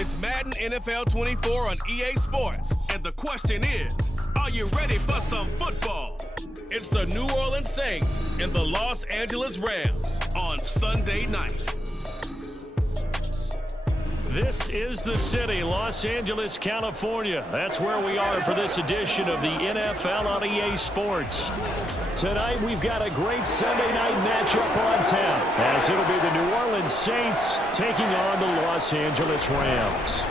It's Madden NFL 24 on EA Sports. And the question is, are you ready for some football? It's the New Orleans Saints and the Los Angeles Rams on Sunday night. This is the city, Los Angeles, California. That's where we are for this edition of the NFL on EA Sports. Tonight, we've got a great Sunday night matchup on tap, as it'll be the New Orleans Saints taking on the Los Angeles Rams.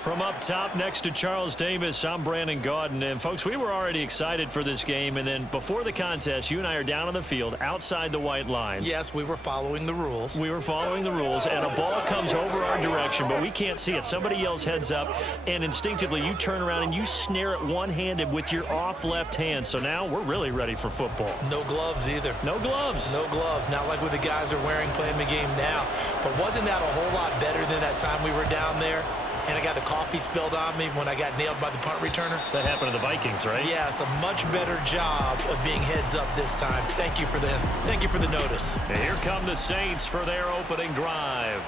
From up top next to Charles Davis, I'm Brandon Gaudin. And, folks, we were already excited for this game. And then before the contest, you and I are down on the field outside the white lines. Yes, we were following the rules. We were following the rules, and a ball comes over our direction, but we can't see it. Somebody yells heads up, and instinctively you turn around and you snare it one-handed with your off left hand. So now we're really ready for football. No gloves either. No gloves. No gloves. Not like what the guys are wearing playing the game now. But wasn't that a whole lot better than that time we were down there? And I got the coffee spilled on me when I got nailed by the punt returner. That happened to the Vikings, right? Yes, a much better job of being heads up this time. Thank you for the notice. And here come the Saints for their opening drive.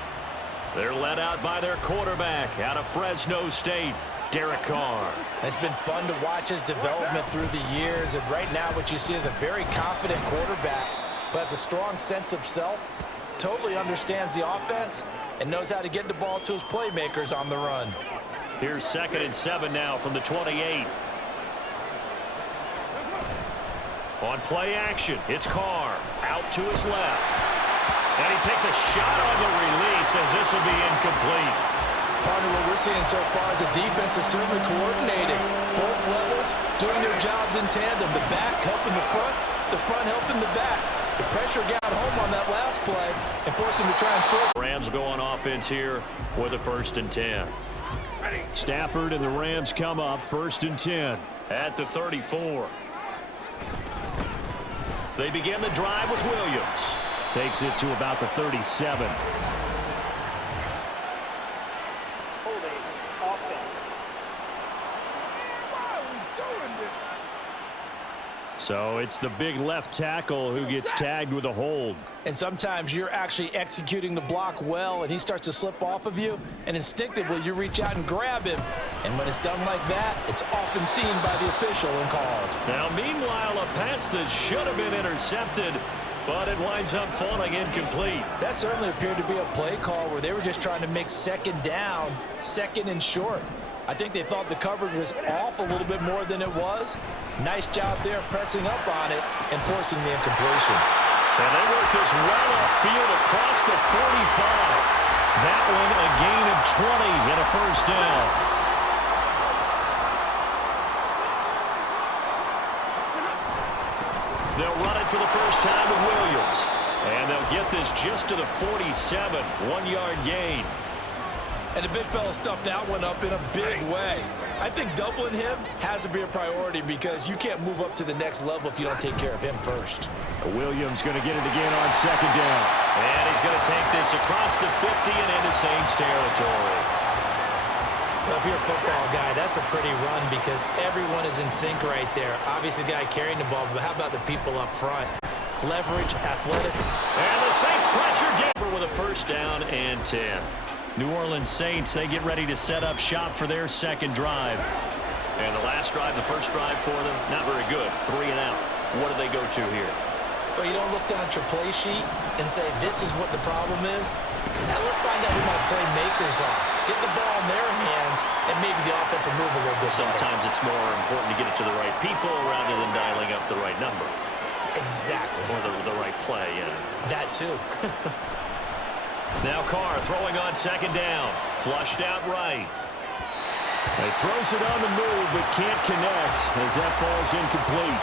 They're led out by their quarterback out of Fresno State, Derek Carr. It's been fun to watch his development through the years. And right now what you see is a very confident quarterback who has a strong sense of self, totally understands the offense, and knows how to get the ball to his playmakers on the run. Here's 2nd and 7 now from the 28. On play action, it's Carr out to his left. And he takes a shot on the release as this will be incomplete. Partner, what we're seeing so far is the defense is certainly coordinated. Both levels doing their jobs in tandem. The back helping the front helping the back. The pressure got home on that last play and forced him to try and throw. Rams go on offense here with a 1st and 10. Stafford and the Rams come up 1st and 10 at the 34. They begin the drive with Williams. Takes it to about the 37. So it's the big left tackle who gets tagged with a hold. And sometimes you're actually executing the block well, and he starts to slip off of you, and instinctively you reach out and grab him. And when it's done like that, it's often seen by the official and called. Now, meanwhile, a pass that should have been intercepted, but it winds up falling incomplete. That certainly appeared to be a play call where they were just trying to make 2nd down, 2nd and short. I think they thought the coverage was off a little bit more than it was. Nice job there pressing up on it and forcing the incompletion. And they work this well upfield across the 45. That one a gain of 20 and a 1st down. They'll run it for the first time with Williams. And they'll get this just to the 47, 1-yard gain. And the big fella stuffed that one up in a big way. I think doubling him has to be a priority because you can't move up to the next level if you don't take care of him first. Williams going to get it again on 2nd down. And he's going to take this across the 50 and into Saints territory. Well, if you're a football guy, that's a pretty run because everyone is in sync right there. Obviously, the guy carrying the ball, but how about the people up front? Leverage, athleticism. And the Saints pressure Gaber with a 1st down and 10. New Orleans Saints, they get ready to set up shop for their 2nd drive. And the last drive, the 1st drive for them, not very good. 3 and out. What do they go to here? Well, you don't look down at your play sheet and say, this is what the problem is. Now let's find out who my playmakers are. Get the ball in their hands, and maybe the offense will move a little bit Sometimes better. It's more important to get it to the right people rather than dialing up the right number. Exactly. Or the right play, yeah. That too. Now Carr throwing on 2nd down. Flushed out right. He throws it on the move but can't connect as that falls incomplete.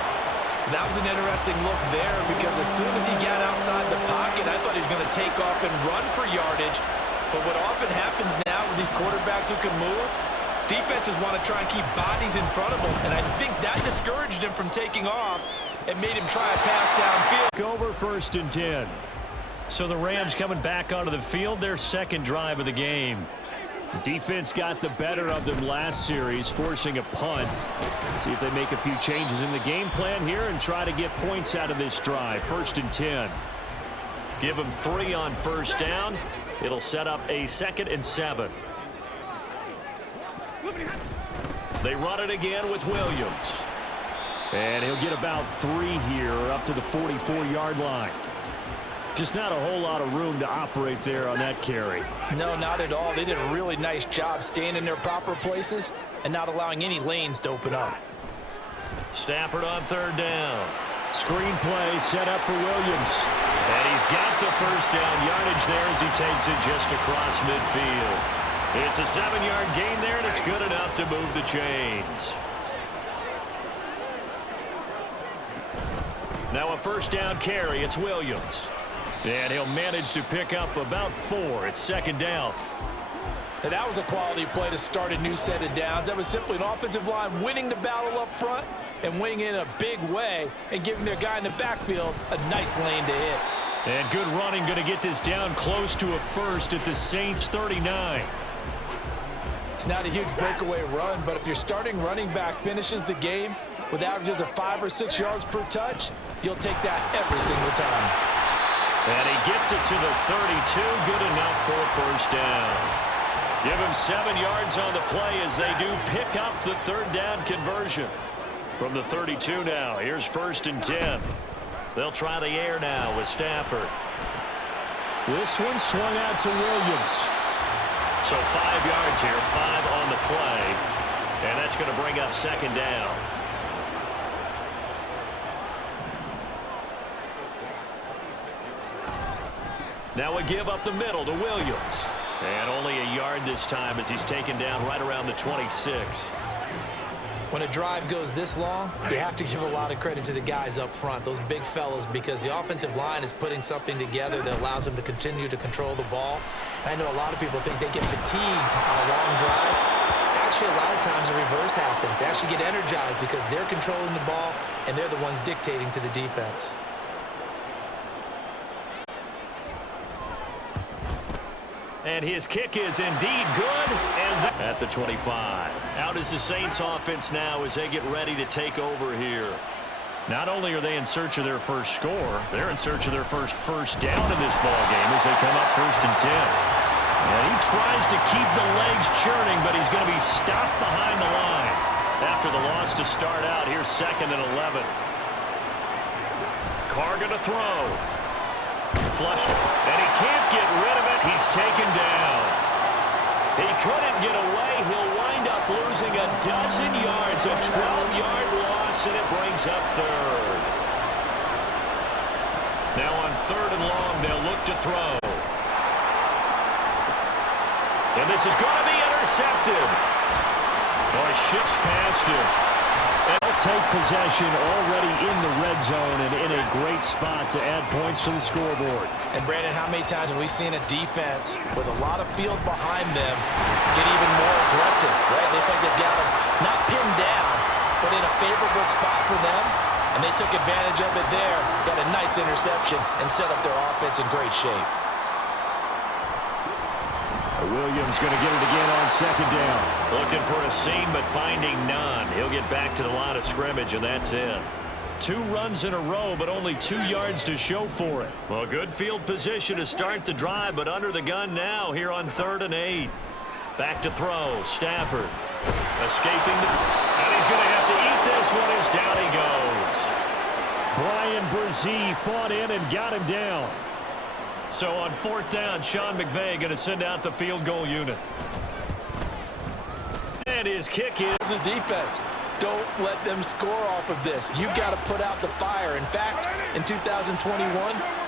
That was an interesting look there because as soon as he got outside the pocket, I thought he was going to take off and run for yardage. But what often happens now with these quarterbacks who can move, defenses want to try and keep bodies in front of them. And I think that discouraged him from taking off and made him try a pass downfield. Over 1st and 10. So the Rams coming back onto the field, their 2nd drive of the game. Defense got the better of them last series, forcing a punt. See if they make a few changes in the game plan here and try to get points out of this drive. 1st and 10. Give him 3 on first down. It'll set up a 2nd and 7. They run it again with Williams. And he'll get about 3 here up to the 44-yard line. Just not a whole lot of room to operate there on that carry. No, not at all. They did a really nice job staying in their proper places and not allowing any lanes to open up. Stafford on 3rd down. Screen play set up for Williams. And he's got the first down yardage there as he takes it just across midfield. It's a 7-yard gain there, and it's good enough to move the chains. Now a first down carry. It's Williams. And he'll manage to pick up about 4. It's 2nd down. And that was a quality play to start a new set of downs. That was simply an offensive line winning the battle up front and winning in a big way and giving their guy in the backfield a nice lane to hit. And good running, going to get this down close to a first at the Saints 39. It's not a huge breakaway run, but if your starting running back finishes the game with averages of 5 or 6 yards per touch, you'll take that every single time. And he gets it to the 32, good enough for a first down. Give him 7 yards on the play as they do pick up the 3rd down conversion. From the 32 now, here's 1st and 10. They'll try the air now with Stafford. This one swung out to Williams. So 5 yards here, 5 on the play. And that's going to bring up 2nd down. Now we give up the middle to Williams. And only a yard this time as he's taken down right around the 26. When a drive goes this long, you have to give a lot of credit to the guys up front, those big fellas, because the offensive line is putting something together that allows them to continue to control the ball. I know a lot of people think they get fatigued on a long drive. Actually, a lot of times the reverse happens. They actually get energized because they're controlling the ball and they're the ones dictating to the defense. And his kick is indeed good. And at the 25. Out is the Saints offense now as they get ready to take over here. Not only are they in search of their first score, they're in search of their first down in this ball game as they come up 1st and 10. And he tries to keep the legs churning, but he's going to be stopped behind the line. After the loss to start out, here's 2nd and 11. Carr going to throw. Flush, and he can't get rid of it. He's taken down. He couldn't get away. He'll wind up losing a dozen yards, a 12-yard loss, and it brings up 3rd. Now on 3rd and long, they'll look to throw. And this is going to be intercepted. Oh, he shifts past him. They'll take possession already in the red zone and in a great spot to add points to the scoreboard. And Brandon, how many times have we seen a defense with a lot of field behind them get even more aggressive, right? They think they've got them not pinned down, but in a favorable spot for them, and they took advantage of it there, got a nice interception, and set up their offense in great shape. Williams going to get it again on 2nd down. Looking for a seam, but finding none. He'll get back to the line of scrimmage, and that's it. 2 runs in a row, but only 2 yards to show for it. Well, good field position to start the drive, but under the gun now here on 3rd and 8. Back to throw. Stafford escaping and he's going to have to eat this one as down he goes. Brian Brzee fought in and got him down. So on 4th down, Sean McVay going to send out the field goal unit. And his kick is... This is defense. Don't let them score off of this. You've got to put out the fire. In fact, in 2021,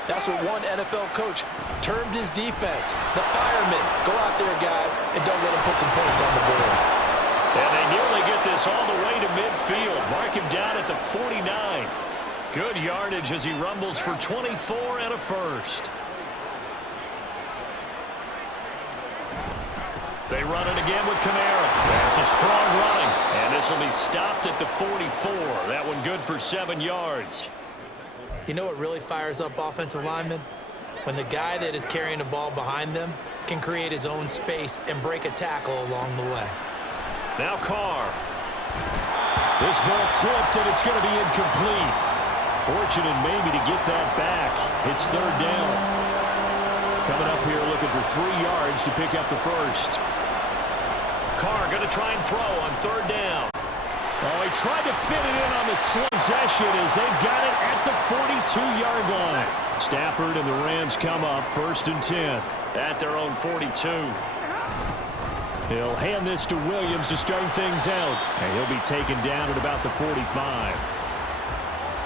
that's what one NFL coach termed his defense. The firemen. Go out there, guys, and don't let them put some points on the board. And they nearly get this all the way to midfield. Mark him down at the 49. Good yardage as he rumbles for 24 and a first. They run it again with Kamara. That's a strong running. And this will be stopped at the 44. That one good for 7 yards. You know what really fires up offensive linemen? When the guy that is carrying the ball behind them can create his own space and break a tackle along the way. Now Carr. This ball tipped, and it's going to be incomplete. Fortunate maybe to get that back. It's third down. Coming up here looking for 3 yards to pick up the first. Carr going to try and throw on third down. Oh, he tried to fit it in on the possession as they've got it at the 42-yard line. Stafford and the Rams come up first and 10 at their own 42. He'll hand this to Williams to start things out, and he'll be taken down at about the 45.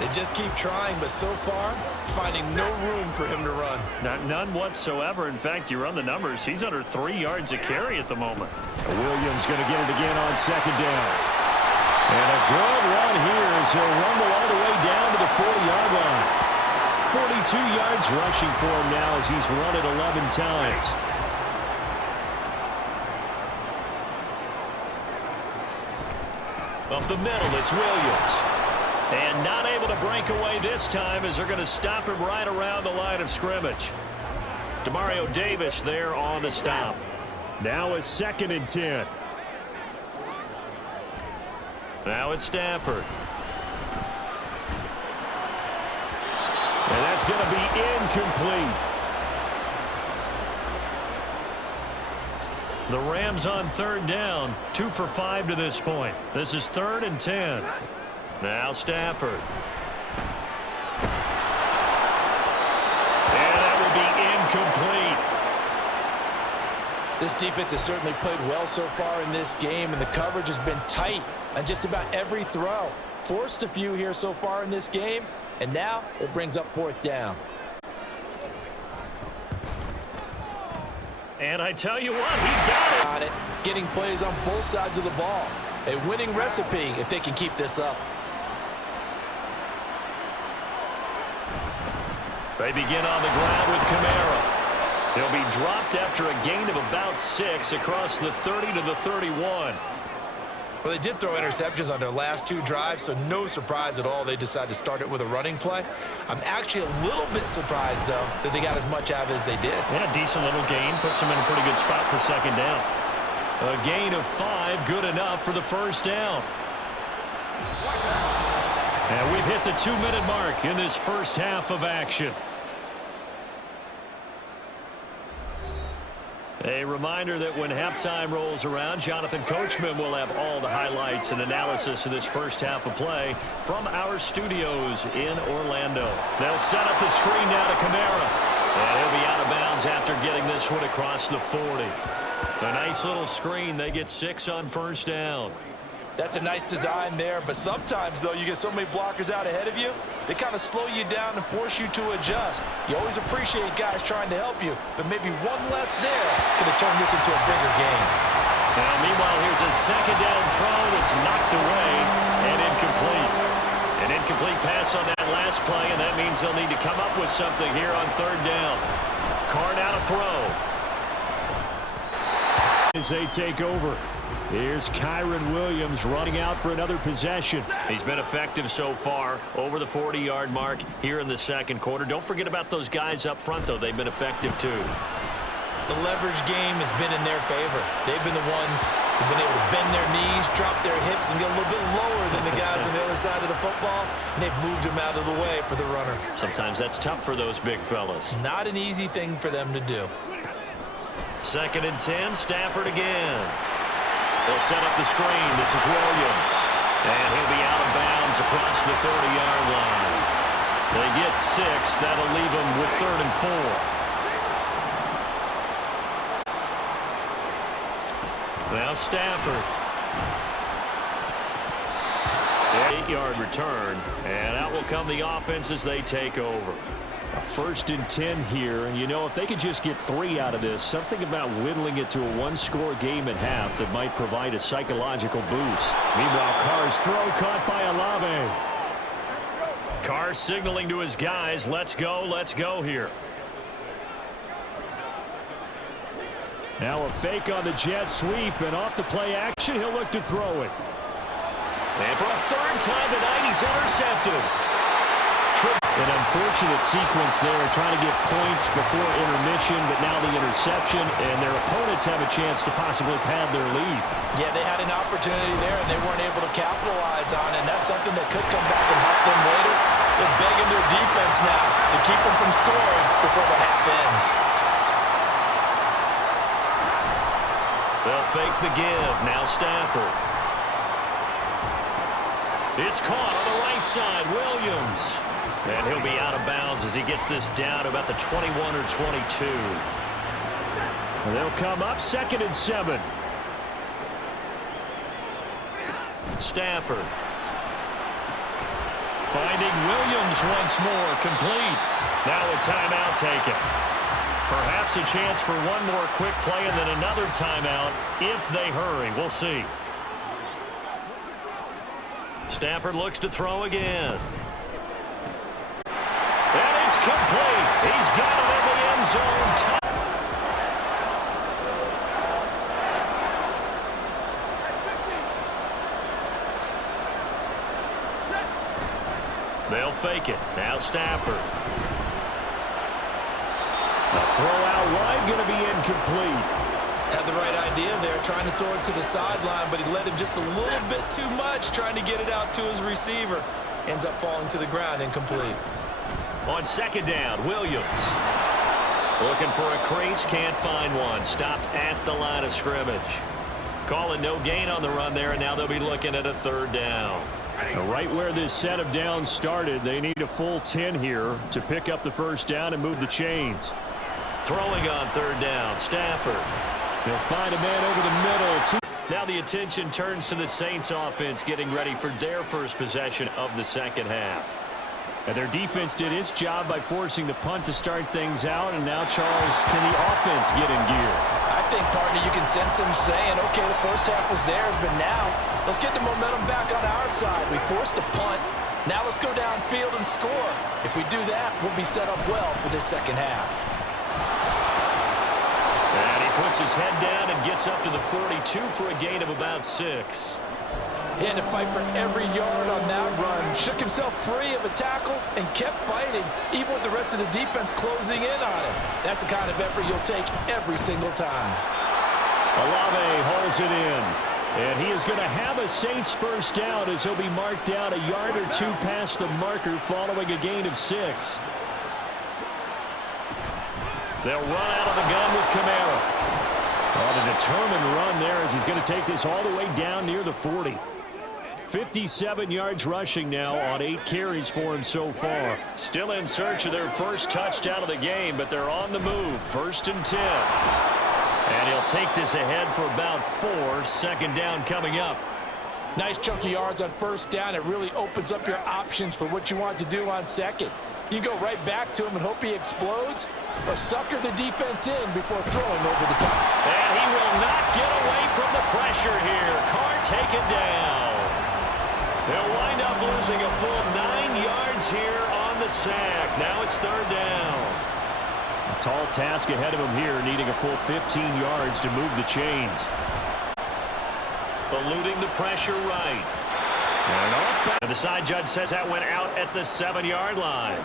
They just keep trying, but so far, finding no room for him to run. None whatsoever. In fact, you run the numbers. He's under 3 yards a carry at the moment. Williams going to get it again on second down. And a good run here as he'll rumble all the way down to the 40-yard line. 42 yards rushing for him now as he's run it 11 times. Up the middle, it's Williams. And not able to break away this time as they're going to stop him right around the line of scrimmage. Demario Davis there on the stop. Now it's second and 10. Now it's Stafford. And that's going to be incomplete. The Rams on third down, 2 for 5 to this point. This is third and 10. Now Stafford. And that will be incomplete. This defense has certainly played well so far in this game, and the coverage has been tight on just about every throw. Forced a few here so far in this game, and now it brings up fourth down. And I tell you what, he got it. Getting plays on both sides of the ball. A winning recipe if they can keep this up. They begin on the ground with Kamara. He'll be dropped after a gain of about 6 across the 30 to the 31. Well, they did throw interceptions on their last 2 drives, so no surprise at all they decided to start it with a running play. I'm actually a little bit surprised, though, that they got as much out of it as they did. Yeah, decent little gain. Puts them in a pretty good spot for second down. A gain of 5, good enough for the first down. And we've hit the 2-minute mark in this first half of action. A reminder that when halftime rolls around, Jonathan Coachman will have all the highlights and analysis of this first half of play from our studios in Orlando. They'll set up the screen now to Kamara. And he'll be out of bounds after getting this one across the 40. A nice little screen. They get 6 on first down. That's a nice design there, but sometimes, though, you get so many blockers out ahead of you, they kind of slow you down and force you to adjust. You always appreciate guys trying to help you, but maybe one less there could have turned this into a bigger game. Now, meanwhile, here's a second down throw that's knocked away and incomplete. An incomplete pass on that last play, and that means they'll need to come up with something here on third down. Carr now to throw. As they take over. Here's Kyron Williams running out for another possession. He's been effective so far over the 40-yard mark here in the second quarter. Don't forget about those guys up front, though. They've been effective, too. The leverage game has been in their favor. They've been the ones who've been able to bend their knees, drop their hips, and get a little bit lower than the guys on the other side of the football, and they've moved them out of the way for the runner. Sometimes that's tough for those big fellas. Not an easy thing for them to do. Second and 10, Stafford again. They'll set up the screen. This is Williams. And he'll be out of bounds across the 30-yard line. They get 6. That'll leave them with 3rd and 4. Now Stafford. 8-yard return. And out will come the offense as they take over. A 1st and 10 here, and you know, if they could just get 3 out of this, something about whittling it to a 1-score game at half that might provide a psychological boost. Meanwhile, Carr's throw caught by Olave. Carr signaling to his guys, let's go here. Now a fake on the jet sweep, and off the play action, he'll look to throw it. And for a 3rd time tonight, he's intercepted. An unfortunate sequence there, trying to get points before intermission, but now the interception, and their opponents have a chance to possibly pad their lead. Yeah, they had an opportunity there, and they weren't able to capitalize on it, and that's something that could come back and haunt them later. They're begging their defense now to keep them from scoring before the half ends. They'll fake the give. Now Stafford. It's caught on the right side. Williams. And he'll be out of bounds as he gets this down about the 21 or 22. They'll come up 2nd and 7. Stafford. Finding Williams once more. Complete. Now a timeout taken. Perhaps a chance for one more quick play and then another timeout if they hurry. We'll see. Stafford looks to throw again. And it's complete. He's got it in the end zone. They'll fake it. Now Stafford. A throw out wide, going to be incomplete. Had the right idea there, trying to throw it to the sideline, but he let him just a little bit too much, trying to get it out to his receiver. Ends up falling to the ground, incomplete. On 2nd down, Williams. Looking for a crease, can't find one. Stopped at the line of scrimmage. Calling no gain on the run there, and now they'll be looking at a 3rd down. Right where this set of downs started, they need a full 10 here to pick up the 1st down and move the chains. Throwing on 3rd down, Stafford. They'll find a man over the middle. Now the attention turns to the Saints offense getting ready for their first possession of the 2nd half. And their defense did its job by forcing the punt to start things out. And now, Charles, can the offense get in gear? I think, partner, you can sense them saying, okay, the first half was theirs, but now let's get the momentum back on our side. We forced a punt. Now let's go downfield and score. If we do that, we'll be set up well for this 2nd half. And he puts his head down and gets up to the 42 for a gain of about 6. He had to fight for every yard on that run. Shook himself free of a tackle and kept fighting, even with the rest of the defense closing in on him. That's the kind of effort you'll take every single time. Olave holds it in. And he is going to have a Saints 1st down as he'll be marked down a yard or 2 past the marker following a gain of 6. They'll run out of the gun with Kamara. On a determined run there as he's going to take this all the way down near the 40. 57 yards rushing now on 8 carries for him so far. Still in search of their first touchdown of the game, but they're on the move. 1st and 10. And he'll take this ahead for about 4. 2nd down coming up. Nice chunky yards on 1st down. It really opens up your options for what you want to do on 2nd. You go right back to him and hope he explodes, or sucker the defense in before throwing over the top. And he will not get away from the pressure here. Carr taken down. They'll wind up losing a full 9 yards here on the sack. Now it's 3rd down. A tall task ahead of him here, needing a full 15 yards to move the chains. Eluding the pressure right. And off back. And the side judge says that went out at the 7-yard line.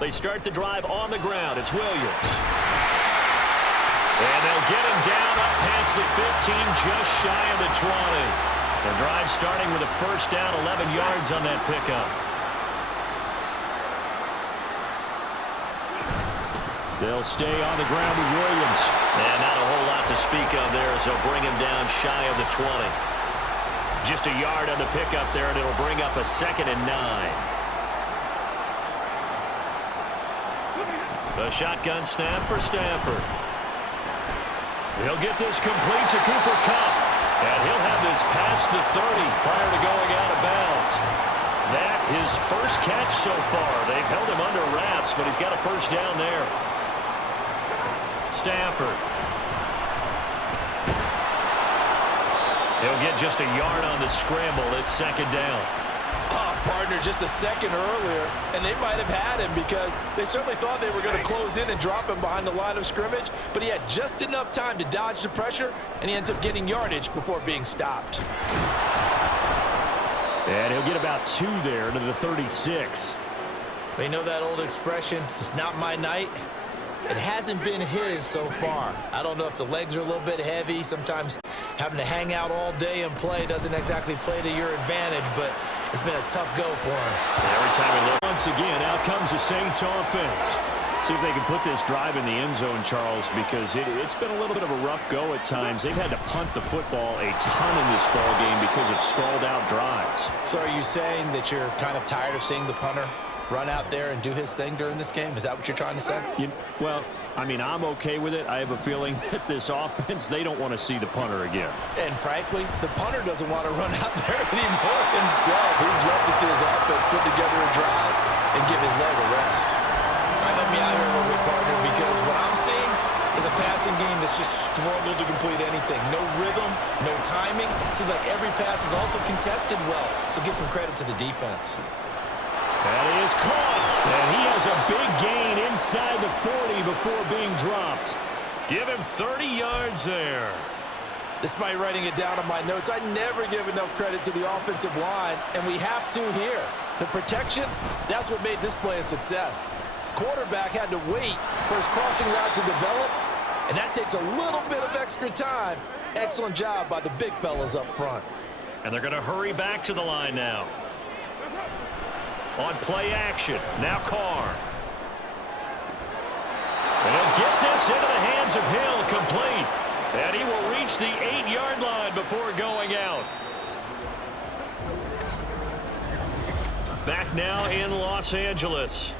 They start the drive on the ground. It's Williams. And they'll get him down up past the 15, just shy of the 20. The drive starting with a 1st down, 11 yards on that pickup. They'll stay on the ground with Williams. And not a whole lot to speak of there as they'll bring him down shy of the 20. Just a yard on the pickup there, and it'll bring up a 2nd and 9. The shotgun snap for Stafford. He'll get this complete to Cooper Kupp. And he'll have this past the 30 prior to going out of bounds. That his first catch so far. They've held him under wraps, but he's got a 1st down there. Stafford. He'll get just a yard on the scramble. It's 2nd down. Partner just a second earlier, and they might have had him because they certainly thought they were going to close in and drop him behind the line of scrimmage, but he had just enough time to dodge the pressure, and he ends up getting yardage before being stopped. And he'll get about 2 there to the 36. They know that old expression, it's not my night. It hasn't been his so far. I don't know if the legs are a little bit heavy. Sometimes having to hang out all day and play doesn't exactly play to your advantage, but it's been a tough go for him. Every time he looks, once again, out comes the Saints offense. See if they can put this drive in the end zone, Charles, because it's been a little bit of a rough go at times. They've had to punt the football a ton in this ball game because of stalled-out drives. So are you saying that you're kind of tired of seeing the punter run out there and do his thing during this game? Is that what you're trying to say? Well, I mean, I'm okay with it. I have a feeling that this offense, they don't want to see the punter again. And frankly, the punter doesn't want to run out there anymore himself. He'd love to see his offense put together a drive and give his leg a rest. Help me out here a little bit, partner, because what I'm seeing is a passing game that's just struggled to complete anything. No rhythm, no timing. Seems like every pass is also contested well, so give some credit to the defense. That is caught, and he has a big gain inside the 40 before being dropped. Give him 30 yards there. Despite writing it down on my notes, I never give enough credit to the offensive line, and we have to here. The protection, that's what made this play a success. Quarterback had to wait for his crossing route to develop, and that takes a little bit of extra time. Excellent job by the big fellas up front. And they're going to hurry back to the line now. On play action, now Carr. And he'll get this into the hands of Hill, complete. And he will reach the 8-yard line before going out. Back now in Los Angeles.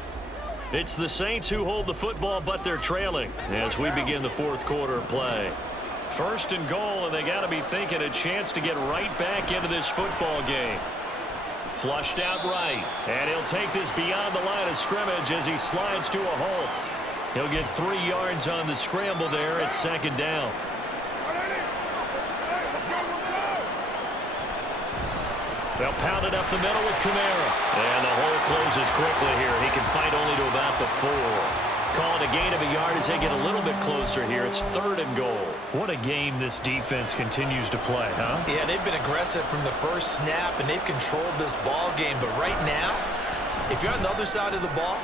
It's the Saints who hold the football, but they're trailing as we begin the fourth quarter of play. First and goal, and they got to be thinking a chance to get right back into this football game. Flushed out right, and he'll take this beyond the line of scrimmage as he slides to a hole. He'll get 3 yards on the scramble there at second down. They'll pound it up the middle with Kamara. And the hole closes quickly here. He can fight only to about the 4. Call it a gain of a yard as they get a little bit closer here. It's third and goal. What a game this defense continues to play, huh? Yeah, they've been aggressive from the first snap, and they've controlled this ball game. But right now, if you're on the other side of the ball.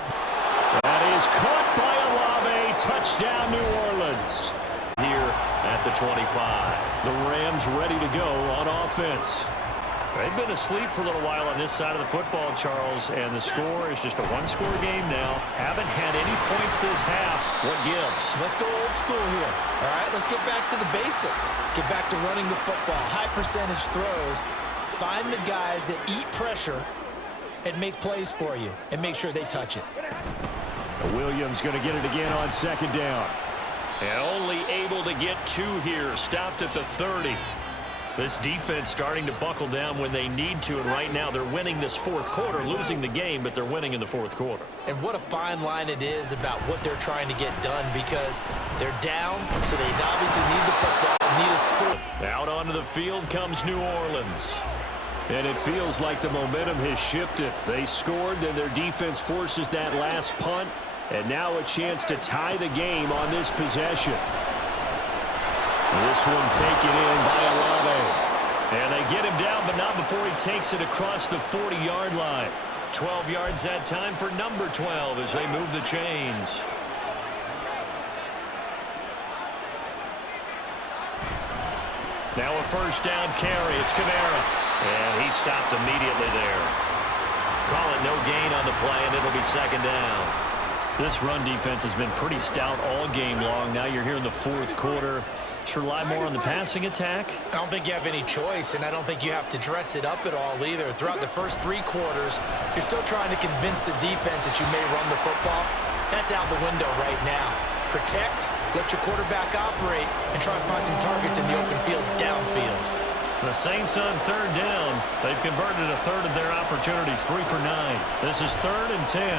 That is caught by Olave. Touchdown, New Orleans. Here at the 25. The Rams ready to go on offense. They've been asleep for a little while on this side of the football, Charles, and the score is just a one-score game now. Haven't had any points this half. What gives? Let's go old school here. All right, let's get back to the basics. Get back to running the football, high percentage throws. Find the guys that eat pressure and make plays for you and make sure they touch it. Williams going to get it again on second down. And only able to get 2 here. Stopped at the 30. This defense starting to buckle down when they need to, and right now they're winning this fourth quarter, losing the game, but they're winning in the fourth quarter. And what a fine line it is about what they're trying to get done, because they're down, so they obviously need the football, need a score. Out onto the field comes New Orleans. And it feels like the momentum has shifted. They scored, then their defense forces that last punt, and now a chance to tie the game on this possession. This one taken in by Olave. And they get him down, but not before he takes it across the 40-yard line. 12 yards that time for number 12 as they move the chains. Now a first down carry. It's Kamara. And he stopped immediately there. Call it no gain on the play, and it'll be second down. This run defense has been pretty stout all game long. Now you're here in the fourth quarter. Should rely more on the passing attack? I don't think you have any choice, and I don't think you have to dress it up at all either. Throughout the first 3 quarters, you're still trying to convince the defense that you may run the football. That's out the window right now. Protect, let your quarterback operate, and try and find some targets in the open field downfield. The Saints on third down. They've converted a third of their opportunities, 3 for 9. This is 3rd and 10.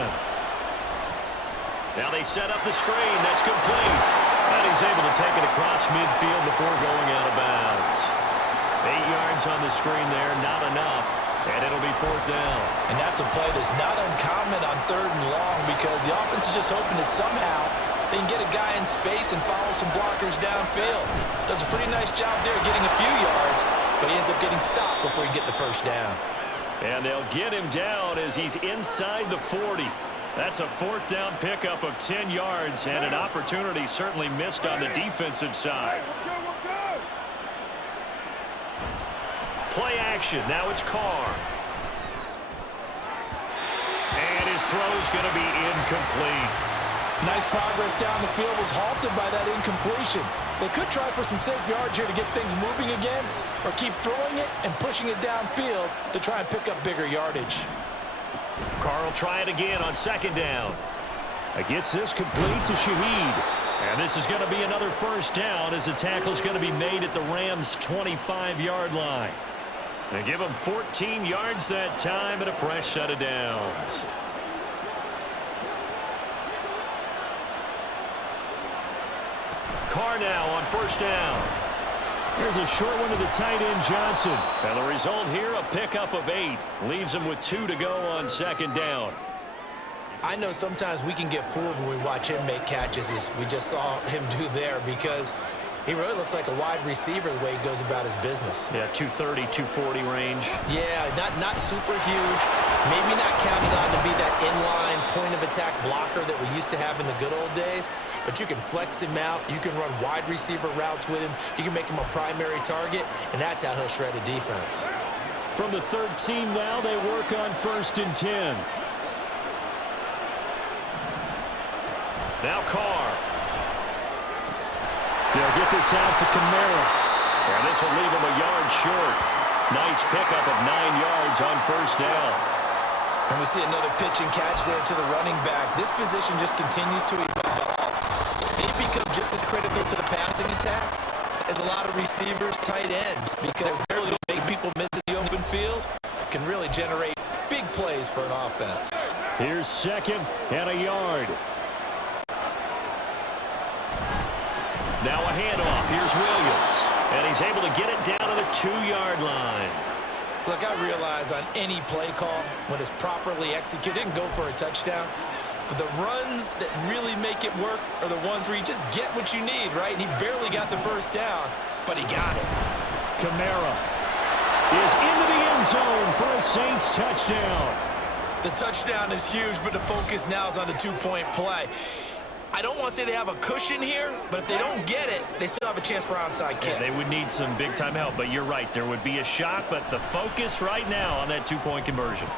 Now they set up the screen. That's complete. And he's able to take it across midfield before going out of bounds. 8 yards on the screen there, not enough. And it'll be 4th down. And that's a play that's not uncommon on 3rd and long, because the offense is just hoping that somehow they can get a guy in space and follow some blockers downfield. Does a pretty nice job there getting a few yards, but he ends up getting stopped before he get the first down. And they'll get him down as he's inside the 40. That's a fourth down pickup of 10 yards and an opportunity certainly missed on the defensive side. Play action. Now it's Carr. And his throw's going to be incomplete. Nice progress down the field was halted by that incompletion. They could try for some safe yards here to get things moving again, or keep throwing it and pushing it downfield to try and pick up bigger yardage. Carr will try it again on second down. Gets this complete to Shaheed. And this is going to be another first down as the tackle's going to be made at the Rams' 25-yard line. They give him 14 yards that time and a fresh set of downs. Carr now on first down. Here's a short one to the tight end, Johnson. And the result here, a pickup of 8. Leaves him with 2 to go on second down. I know sometimes we can get fooled when we watch him make catches, as we just saw him do there, because he really looks like a wide receiver the way he goes about his business. Yeah, 230, 240 range. Yeah, not super huge. Maybe not counted on to be that inline point-of-attack blocker that we used to have in the good old days, but you can flex him out. You can run wide receiver routes with him. You can make him a primary target, and that's how he'll shred a defense. From the third team now, they work on 1st and 10. Now Carr. They'll get this out to Kamara. And this will leave him a yard short. Nice pickup of 9 yards on first down. And we see another pitch and catch there to the running back. This position just continues to evolve. They become just as critical to the passing attack as a lot of receivers, tight ends, because they're able to make people miss in the open field, can really generate big plays for an offense. Here's second and a yard. Now a handoff. Here's Williams. And he's able to get it down to the 2-yard line. Look, I realize on any play call, when it's properly executed, it can go for a touchdown. But the runs that really make it work are the ones where you just get what you need, right? And he barely got the first down, but he got it. Kamara is into the end zone for a Saints touchdown. The touchdown is huge, but the focus now is on the 2-point play. I don't want to say they have a cushion here, but if they don't get it, they still have a chance for onside kick. Yeah, they would need some big-time help, but you're right. There would be a shot, but the focus right now on that 2-point conversion.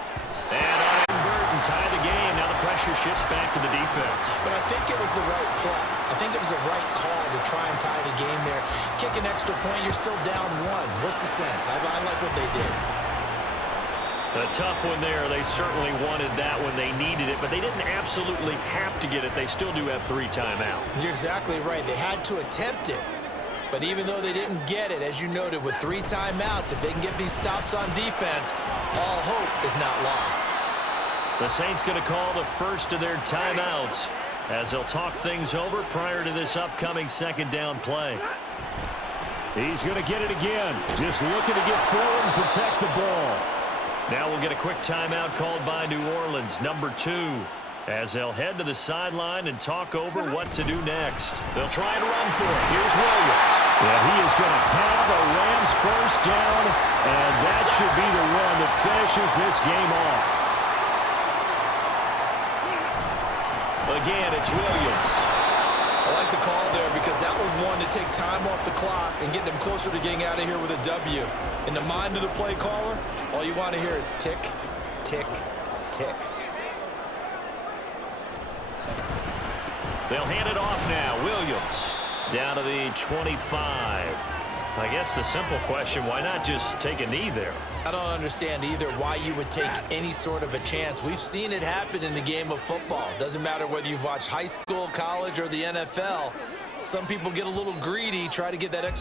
And on invert and tie the game. Now the pressure shifts back to the defense. But I think it was the right play. I think it was the right call to try and tie the game there. Kick an extra point, you're still down 1. What's the sense? I like what they did. A tough one there. They certainly wanted that when they needed it, but they didn't absolutely have to get it. They still do have 3 timeouts. You're exactly right. They had to attempt it. But even though they didn't get it, as you noted, with 3 timeouts, if they can get these stops on defense, all hope is not lost. The Saints going to call the first of their timeouts as they'll talk things over prior to this upcoming second down play. He's going to get it again. Just looking to get forward and protect the ball. Now we'll get a quick timeout called by New Orleans, number 2, as they'll head to the sideline and talk over what to do next. They'll try and run for it. Here's Williams. Yeah, he is going to have a Rams first down, and that should be the one that finishes this game off. Again, it's Williams. I like the call there because that was one to take time off the clock and get them closer to getting out of here with a W. In the mind of the play caller, all you want to hear is tick, tick, tick. They'll hand it off now. Williams down to the 25. I guess the simple question, why not just take a knee there? I don't understand either why you would take any sort of a chance. We've seen it happen in the game of football. Doesn't matter whether you've watched high school, college, or the NFL. Some people get a little greedy, try to get that extra